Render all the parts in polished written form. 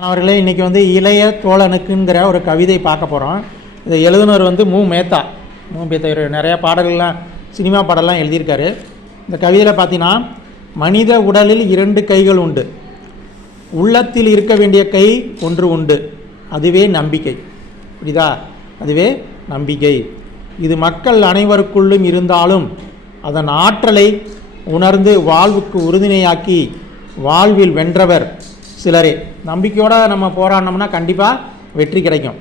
மாணவர்களே, இன்றைக்கி வந்து இளைய தோழனுக்குங்கிற ஒரு கவிதை பார்க்க போகிறோம். இதை எழுதுனர் வந்து மேத்தா இவர் நிறையா பாடல்கள்லாம் சினிமா பாடலாம் எழுதியிருக்காரு. இந்த கவிதையில் பார்த்தீங்கன்னா, மனித உடலில் 2 கைகள் உண்டு, உள்ளத்தில் இருக்க வேண்டிய கை ஒன்று உண்டு, அதுவே நம்பிக்கை. புரியுதா? அதுவே நம்பிக்கை. இது மக்கள் அனைவருக்குள்ளும் இருந்தாலும் அதன் ஆற்றலை உணர்ந்து வாழ்வுக்கு உறுதுணையாக்கி வாழ்வில் வென்றவர் சிலரே. நம்பிக்கையோடு நம்ம போராடினோம்னா கண்டிப்பாக வெற்றி கிடைக்கும்.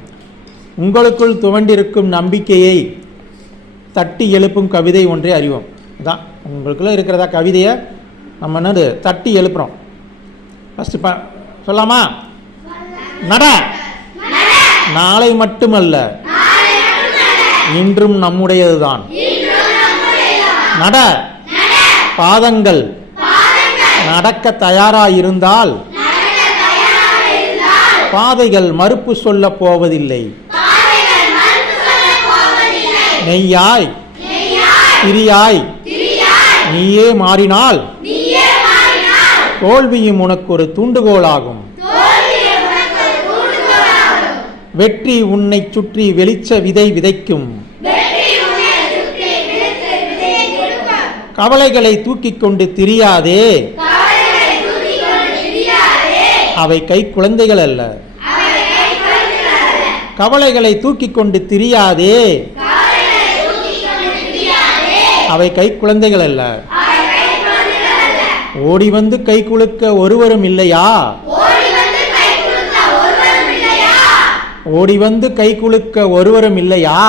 உங்களுக்குள் துவண்டிருக்கும் நம்பிக்கையை தட்டி எழுப்பும் கவிதை ஒன்றே அறிவோம். இதுதான் உங்களுக்குள்ளே இருக்கிறதா கவிதையை நம்ம என்னது தட்டி எழுப்புகிறோம். ஃபஸ்ட்டு சொல்லாமா? நட, நாளை மட்டுமல்ல இன்றும் நம்முடையது தான். நட, பாதங்கள் நடக்க தயாராயிருந்தால் பாதைகள் மறுப்பு சொல்ல போவதில்லை. நெய்யாய் திரியாய் நீயே மாறினால் தோல்வியும் உனக்கு ஒரு தூண்டுகோலாகும். வெற்றி உன்னை சுற்றி வெளிச்ச விதை விதைக்கும். கவலைகளை தூக்கிக் கொண்டு திரியாதே, அவை கை குழந்தைகள் அல்ல. கவலைகளை தூக்கிக் கொண்டு திரியாதே, அவை கை குழந்தைகள் அல்ல. ஓடி வந்து கை குலுக்க ஒருவரும் இல்லையா? ஓடி வந்து கை குலுக்க ஒருவரும் இல்லையா?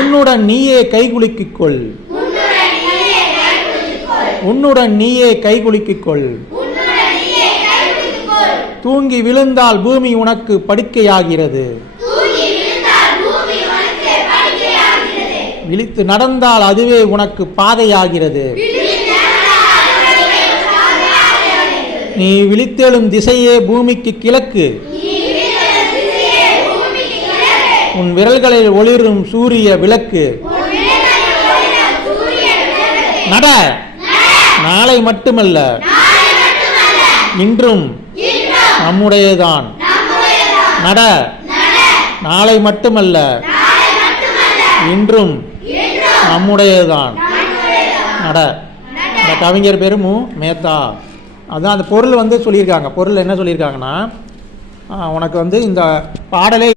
உன்னுடன் நீயே கைகுலுக்கிக் கொள். உன்னுடன் நீயே கைகுலுக்கிக் கொள். தூங்கி விழுந்தால் பூமி உனக்கு படுக்கையாகிறது. விழித்து நடந்தால் அதுவே உனக்கு பாதையாகிறது. நீ விழித்தெழும் திசையே பூமிக்கு கிழக்கு. உன் விரல்களில் ஒளிரும் சூரிய விளக்கு. நட, நாளை மட்டுமல்ல இன்றும் நம்முடையதான். நட, நாளை மட்டுமல்ல இன்றும் நம்முடையதான். நட. இந்த கவிஞர் பேரு மேத்தா. அதான் அந்த பொருள் வந்து சொல்லியிருக்காங்க. பொருள் என்ன சொல்லியிருக்காங்கன்னா, உனக்கு வந்து இந்த பாடலே